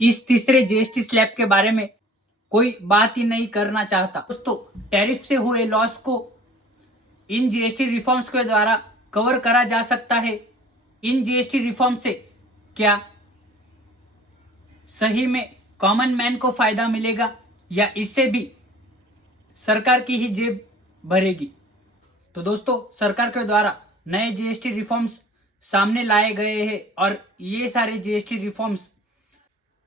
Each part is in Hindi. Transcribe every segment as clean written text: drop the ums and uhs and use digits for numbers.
इस तीसरे जीएसटी स्लैब के बारे में कोई बात ही नहीं करना चाहता। दोस्तों, टैरिफ से हुए लॉस को इन जीएसटी रिफॉर्म्स के द्वारा कवर करा जा सकता है। इन जीएसटी रिफॉर्म से क्या सही में कॉमन मैन को फायदा मिलेगा या इससे भी सरकार की ही जेब भरेगी? तो दोस्तों, सरकार के द्वारा नए जीएसटी रिफॉर्म्स सामने लाए गए हैं और ये सारे जीएसटी रिफॉर्म्स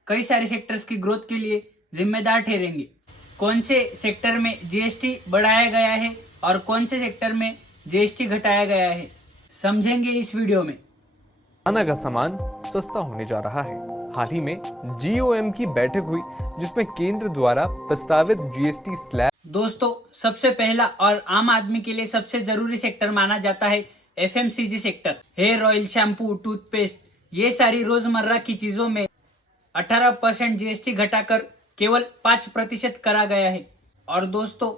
कई सारे सेक्टर्स की ग्रोथ के लिए जिम्मेदार ठहरेंगे। कौन से सेक्टर में जीएसटी बढ़ाया गया है और कौन से सेक्टर में जीएसटी घटाया गया है, समझेंगे इस वीडियो में। खाना का सामान सस्ता होने जा रहा है। हाल ही में जीओएम की बैठक हुई जिसमें केंद्र द्वारा प्रस्तावित जीएसटी स्लैब। दोस्तों, सबसे पहला और आम आदमी के लिए सबसे जरूरी सेक्टर माना जाता है FMCG sector. Hair oil, shampoo, toothpaste, ये सारी रोजमर्रा की चीजों में 18% जीएसटी घटाकर केवल 5% करा गया है। और दोस्तों,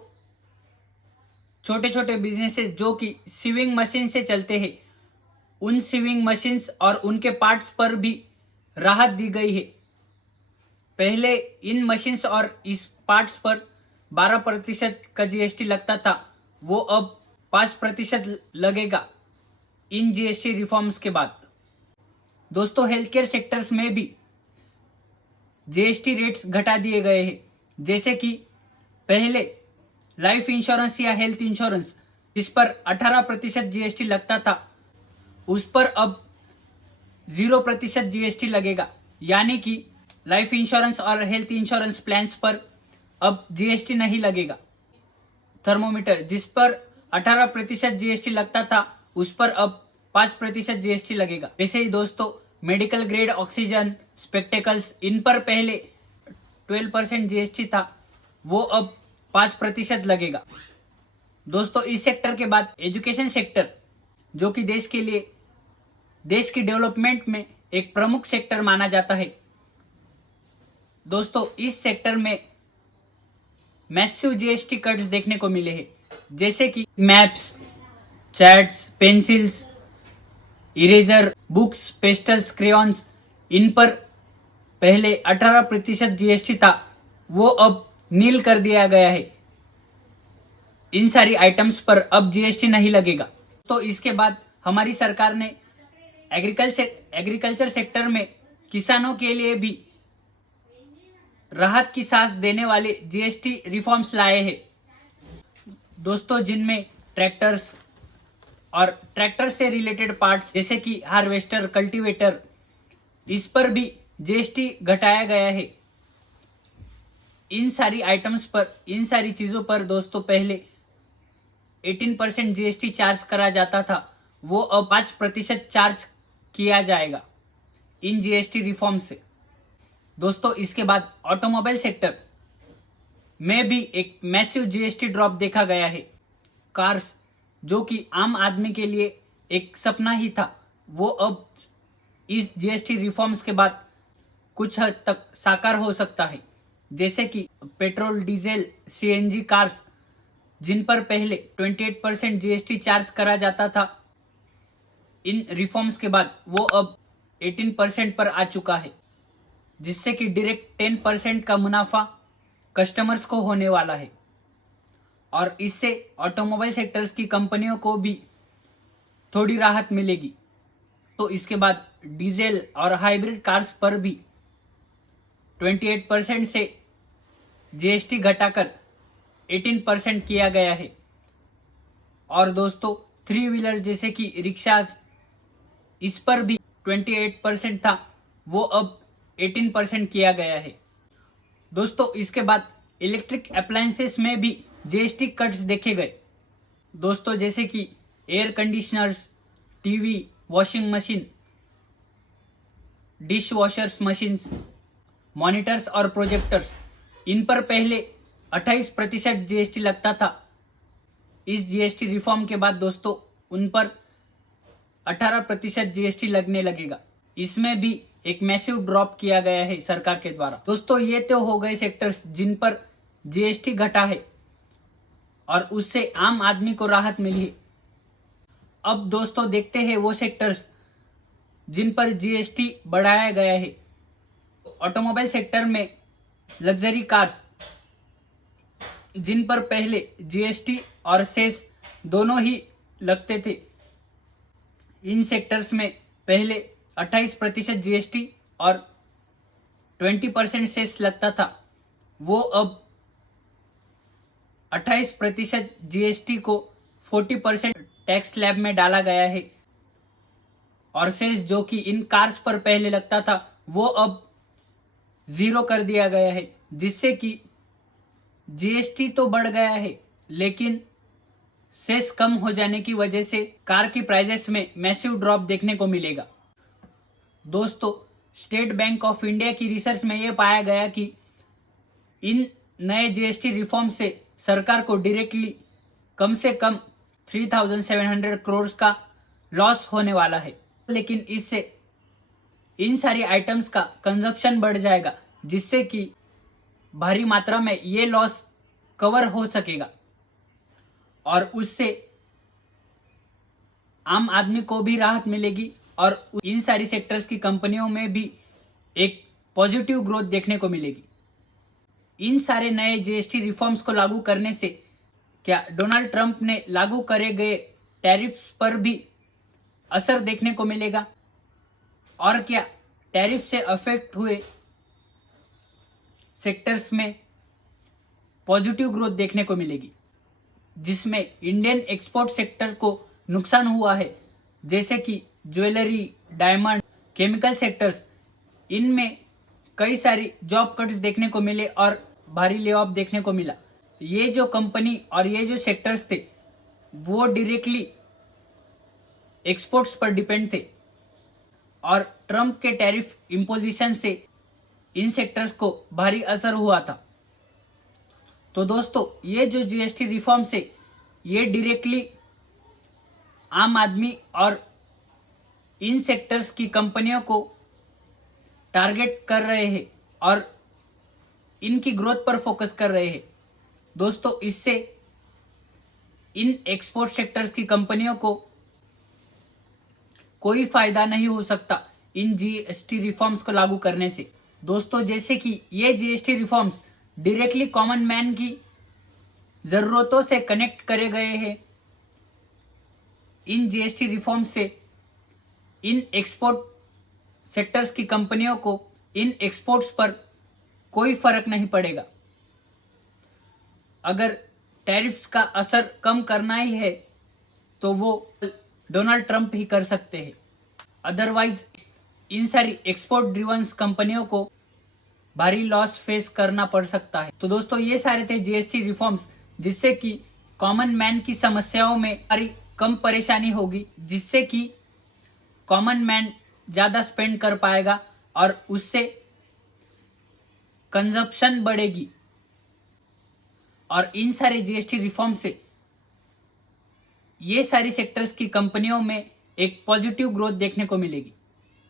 छोटे छोटे बिजनेसेस जो कि सीविंग मशीन से चलते हैं, उन सीविंग मशीन्स और उनके पार्ट्स पर भी राहत दी गई है। पहले इन मशीन्स और इस पार्ट्स पर 12% का जीएसटी लगता था, वो अब 5% लगेगा इन जीएसटी रिफॉर्म्स के बाद। दोस्तों, हेल्थ केयर सेक्टर्स में भी जीएसटी रेट्स घटा दिए गए हैं। जैसे कि पहले लाइफ इंश्योरेंस या हेल्थ इंश्योरेंस, इस पर 18% जीएसटी लगता था, उस पर अब 0% जीएसटी लगेगा। यानी कि लाइफ इंश्योरेंस और हेल्थ इंश्योरेंस प्लान्स पर अब जीएसटी नहीं लगेगा। थर्मोमीटर, जिस पर 18% जीएसटी लगता था, उस पर अब 5% जीएसटी लगेगा। वैसे ही दोस्तों, मेडिकल ग्रेड ऑक्सीजन, स्पेक्टेकल्स, इन पर पहले 12% जीएसटी था, वो अब 5% लगेगा। दोस्तों, इस सेक्टर के बाद एजुकेशन सेक्टर, जो कि देश के लिए, देश की डेवलपमेंट में एक प्रमुख सेक्टर माना जाता है। दोस्तों, इस सेक्टर में मैसिव जीएसटी कट्स देखने को मिले हैं। जैसे कि maps, charts, pencils, eraser, books, pastels, crayons, इन पर पहले 18% जीएसटी था, वो अब नील कर दिया गया है। इन सारी आइटम्स पर अब जीएसटी नहीं लगेगा। तो इसके बाद हमारी सरकार ने एग्रीकल्चर सेक्टर में किसानों के लिए भी राहत की सांस देने वाले जीएसटी रिफॉर्म्स लाए हैं। दोस्तों, जिनमें ट्रैक्टर्स और ट्रैक्टर से रिलेटेड पार्ट्स जैसे कि हार्वेस्टर, कल्टीवेटर, इस पर भी जीएसटी घटाया गया है। इन सारी आइटम्स पर, इन सारी चीजों पर दोस्तों पहले 18% जीएसटी चार्ज करा जाता था, वो अब 5% चार्ज किया जाएगा इन जीएसटी रिफॉर्म से। दोस्तों, इसके बाद ऑटोमोबाइल सेक्टर में भी एक मैसिव जीएसटी ड्रॉप देखा गया है। कार्स, जो कि आम आदमी के लिए एक सपना ही था, वो अब इस जीएसटी रिफॉर्म्स के बाद कुछ हद तक साकार हो सकता है। जैसे कि पेट्रोल, डीजल, सीएनजी कार्स, जिन पर पहले 28% जीएसटी चार्ज करा जाता था, इन रिफॉर्म्स के बाद वो अब 18% पर आ चुका है, जिससे कि डायरेक्ट 10% का मुनाफा कस्टमर्स को होने वाला है। और इससे ऑटोमोबाइल सेक्टर्स की कंपनियों को भी थोड़ी राहत मिलेगी। तो इसके बाद डीजल और हाइब्रिड कार्स पर भी 28% से जीएसटी घटाकर 18% किया गया है। और दोस्तों, 3 व्हीलर जैसे कि रिक्शा, इस पर भी 28% था, वो अब 18% किया गया है। दोस्तों, इसके बाद इलेक्ट्रिक अप्लायंसेस में भी जीएसटी कट्स देखे गए। दोस्तों, जैसे कि air conditioners, TV, washing machine, dish washers machines, monitors और प्रोजेक्टर्स, इन पर पहले 28% जीएसटी लगता था। इस जीएसटी रिफॉर्म के बाद दोस्तों उन पर 18% जीएसटी लगने लगेगा। इसमें भी एक मैसिव ड्रॉप किया गया है सरकार के द्वारा। दोस्तों, ये तो हो गए सेक्टर्स जिन पर जीएसटी घटा है और उससे आम आदमी को राहत मिली है। अब दोस्तों देखते हैं वो सेक्टर्स जिन पर जीएसटी बढ़ाया गया है। ऑटोमोबाइल सेक्टर में लग्जरी कार्स जिन पर पहले जीएसटी और सेस दोनों ही लगते थे, इन सेक्टर्स में पहले 28% जीएसटी और 20% सेस लगता था, वो अब 28% जीएसटी को 40% टैक्स स्लैब में डाला गया है और सेस जो कि इन कार्स पर पहले लगता था वो अब 0 कर दिया गया है, जिससे कि जीएसटी तो बढ़ गया है लेकिन सेस कम हो जाने की वजह से कार की प्राइसेस में मैसिव ड्रॉप देखने को मिलेगा। दोस्तों, स्टेट बैंक ऑफ इंडिया की रिसर्च में यह पाया गया कि इन नए जीएसटी रिफॉर्म से सरकार को डायरेक्टली कम से कम 3,700 करोड़ का लॉस होने वाला है, लेकिन इससे इन सारी आइटम्स का कंजप्शन बढ़ जाएगा, जिससे कि भारी मात्रा में ये लॉस कवर हो सकेगा और उससे आम आदमी को भी राहत मिलेगी और इन सारी सेक्टर्स की कंपनियों में भी एक पॉजिटिव ग्रोथ देखने को मिलेगी। इन सारे नए जीएसटी रिफॉर्म्स को लागू करने से क्या डोनाल्ड ट्रंप ने लागू करे गए टैरिफ्स पर भी असर देखने को मिलेगा और क्या टैरिफ से अफेक्ट हुए सेक्टर्स में पॉजिटिव ग्रोथ देखने को मिलेगी, जिसमें इंडियन एक्सपोर्ट सेक्टर को नुकसान हुआ है, जैसे कि ज्वेलरी, डायमंड, केमिकल सेक्टर्स, इनमें कई सारी जॉब कट्स देखने को मिले और भारी ले ऑफ देखने को मिला। ये जो कंपनी और ये जो सेक्टर्स थे वो डायरेक्टली एक्सपोर्ट्स पर डिपेंड थे और ट्रंप के टैरिफ इम्पोजिशन से इन सेक्टर्स को भारी असर हुआ था। तो दोस्तों, ये जो जीएसटी रिफॉर्म से ये डायरेक्टली आम आदमी और इन सेक्टर्स की कंपनियों को टारगेट कर रहे हैं और इनकी ग्रोथ पर फोकस कर रहे हैं। दोस्तों, इससे इन एक्सपोर्ट सेक्टर्स की कंपनियों को कोई फायदा नहीं हो सकता इन जीएसटी रिफॉर्म्स को लागू करने से। दोस्तों, जैसे कि ये GST reforms directly common man की जरूरतों से कनेक्ट करे गए हैं, इन जीएसटी रिफॉर्म से इन एक्सपोर्ट सेक्टर्स की कंपनियों को इन एक्सपोर्ट्स पर कोई फर्क नहीं पड़ेगा। अगर टैरिफ्स का असर कम करना ही है तो वो डोनाल्ड ट्रंप ही कर सकते हैं, अदरवाइज इन सारी एक्सपोर्ट ड्रिवन कंपनियों को भारी लॉस फेस करना पड़ सकता है। तो दोस्तों, ये सारे थे जीएसटी रिफॉर्म्स, जिससे कि कॉमन मैन की समस्याओं में भारी कम परेशानी होगी, जिससे कि कॉमन मैन ज्यादा स्पेंड कर पाएगा और उससे कंजप्शन बढ़ेगी और इन सारे जीएसटी रिफॉर्म से ये सारी सेक्टर्स की कंपनियों में एक पॉजिटिव ग्रोथ देखने को मिलेगी।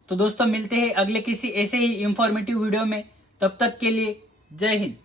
तो दोस्तों, मिलते हैं अगले किसी ऐसे ही इंफॉर्मेटिव वीडियो में। तब तक के लिए जय हिंद।